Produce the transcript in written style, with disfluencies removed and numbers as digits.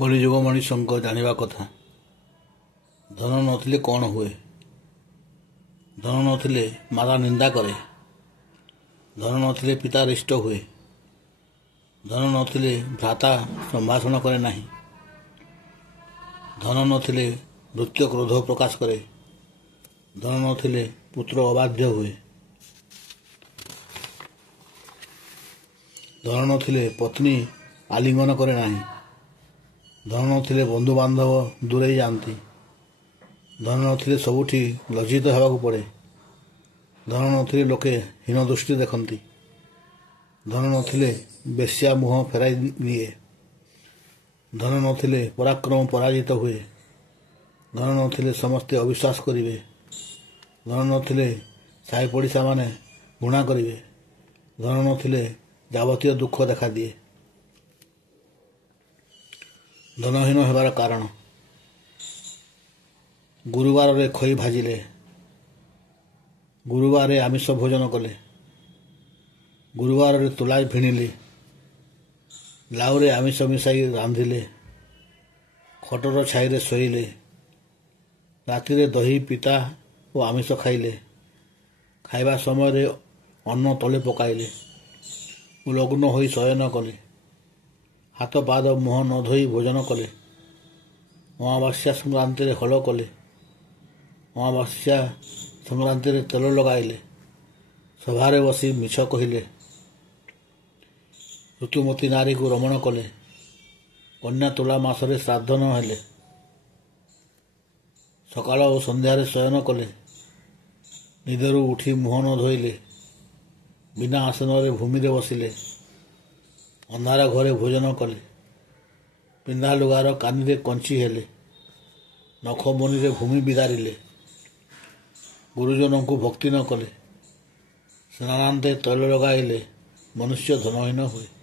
କଳିଯୁଗ ମଣିଷଙ୍କ ଜାଣିବା କଥା। ଧନ ନଥିଲେ କ'ଣ ହୁଏ? ଧନ ନଥିଲେ ମାତା ନିନ୍ଦା କରେ। ଧନ ନଥିଲେ ପିତା ରିଷ୍ଟ ହୁଏ। ଧନ ନଥିଲେ ଭ୍ରାତା ସମ୍ଭାଷଣ କରେ ନାହିଁ। ଧନ ନଥିଲେ ଭୃତ୍ୟ କ୍ରୋଧ ପ୍ରକାଶ କରେ। ଧନ ନଥିଲେ ପୁତ୍ର ଅବାଧ୍ୟ ହୁଏ। ଧନ ନଥିଲେ ପତ୍ନୀ ଆଲିଙ୍ଗନ କରେ ନାହିଁ। ଧନ ନଥିଲେ ବନ୍ଧୁବାନ୍ଧବ ଦୂରେଇ ଯାଆନ୍ତି। ଧନ ନଥିଲେ ସବୁଠି ଲଜ୍ଜିତ ହେବାକୁ ପଡ଼େ। ଧନ ନଥିଲେ ଲୋକେ ହୀନ ଦୃଷ୍ଟି ଦେଖନ୍ତି। ଧନ ନଥିଲେ ବେଶ୍ୟା ମୁହଁ ଫେରାଇ ନିଏ। ଧନ ନଥିଲେ ପରାକ୍ରମ ପରାଜିତ ହୁଏ। ଧନ ନଥିଲେ ସମସ୍ତେ ଅବିଶ୍ୱାସ କରିବେ। ଧନ ନଥିଲେ ସାହି ପଡ଼ିଶାମାନେ ଘୃଣା କରିବେ। ଧନ ନଥିଲେ ଯାବତୀୟ ଦୁଃଖ ଦେଖାଦିଏ। ଧନହୀନ ହେବାର କାରଣ। ଗୁରୁବାରରେ ଖଇ ଭାଜିଲେ, ଗୁରୁବାରରେ ଆମିଷ ଭୋଜନ କଲେ, ଗୁରୁବାରରେ ତୁଳା ଭିଣିଲେ, ଲାଉରେ ଆମିଷ ମିଶାଇ ରାନ୍ଧିଲେ, ଖଟର ଛାଇରେ ଶୋଇଲେ, ରାତିରେ ଦହି ପିତା ଓ ଆମିଷ ଖାଇଲେ, ଖାଇବା ସମୟରେ ଅନ୍ନ ତଳେ ପକାଇଲେ, ଲଗ୍ନ ହୋଇ ଶୟନ କଲେ, ହାତ ପାଦ ମୁହଁ ନ ଧୋଇ ଭୋଜନ କଲେ, ଅମାବାସ୍ୟା ସଂକ୍ରାନ୍ତିରେ ହଳ କଲେ, ଅମାବାସ୍ୟା ସଂକ୍ରାନ୍ତିରେ ତେଲ ଲଗାଇଲେ, ସଭାରେ ବସି ମିଛ କହିଲେ, ଋତୁମତୀ ନାରୀକୁ ରମଣ କଲେ, କନ୍ୟା ତୁଳା ମାସରେ ଶ୍ରାଦ୍ଧ ନ ହେଲେ, ସକାଳ ଓ ସନ୍ଧ୍ୟାରେ ଶୟନ କଲେ, ନିଦରୁ ଉଠି ମୁହଁ ନ ଧୋଇଲେ, ବିନା ଆସନରେ ଭୂମିରେ ବସିଲେ, ଅନ୍ଧାର ଘରେ ଭୋଜନ କଲେ, ପିନ୍ଧା ଲୁଗାର କାନିରେ କଞ୍ଚି ହେଲେ, ନଖ ମନିରେ ଭୂମି ବିଦାରିଲେ, ଗୁରୁଜନଙ୍କୁ ଭକ୍ତି ନ କଲେ, ସ୍ନାନାନ୍ତେ ତୈଳ ଲଗାଇଲେ, ମନୁଷ୍ୟ ଧନହୀନ ହୁଏ।